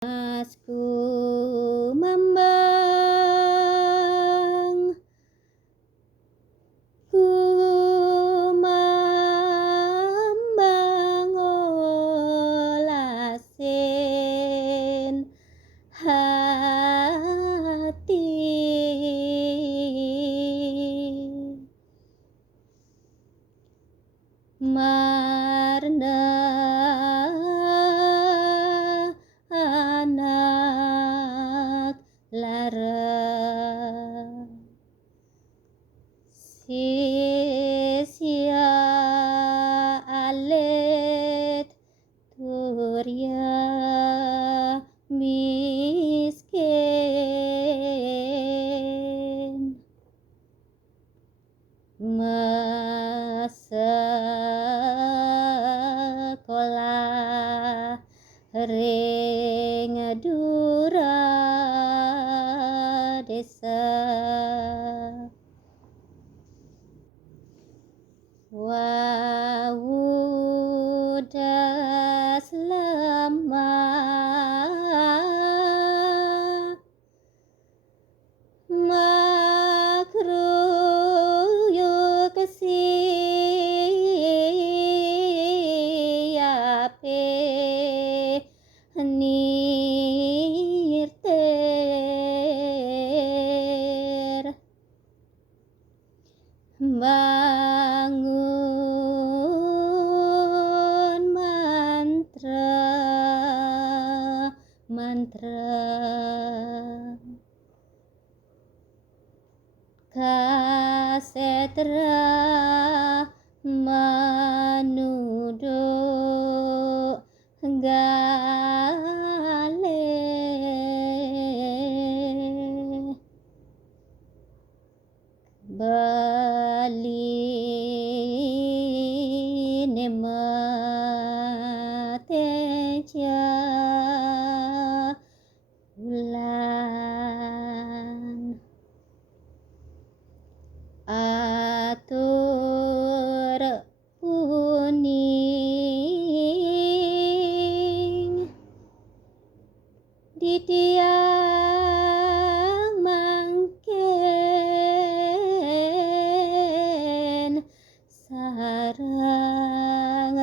Asku membang, ku membang olasen hati marna anak lara sia alet turya miskin sekolah ring dura desa wawudas lemah makruyuk siape nirter bangun mantra kasetra manuduk gale baline mateja ulan atur puning di tiang mangken sareng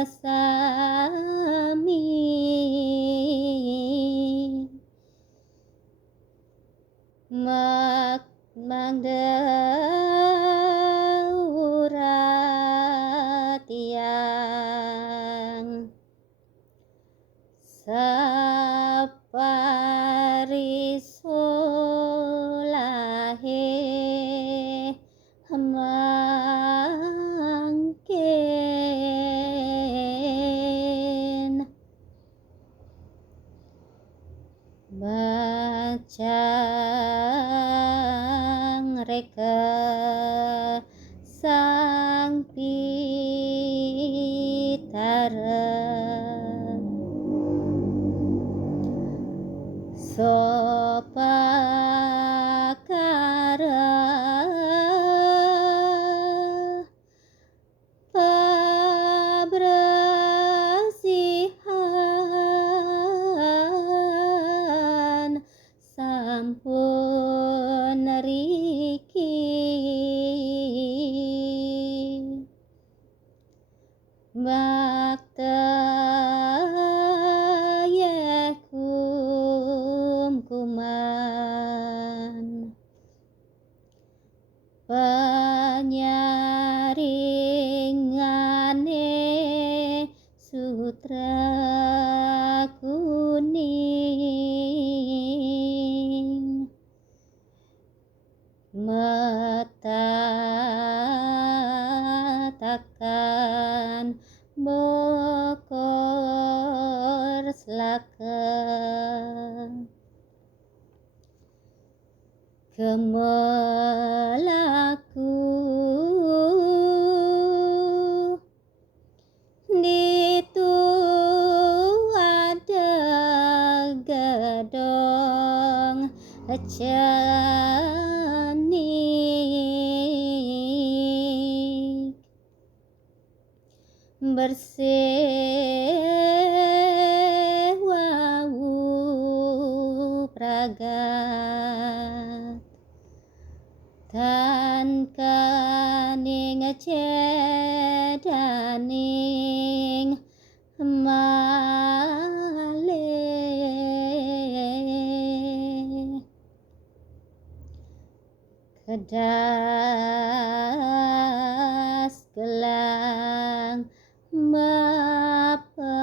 sami mangdaurat tiang saparisolahe mangken bacang reka sang pitara sopakara pabrasihan sampun riki bakta kuman penyaringane sutra kuning mata takkan bokor selaka kemelaku ditu ada gedong canik bersih wawu pragat tan kaning cedaning malih kedas gelang maperada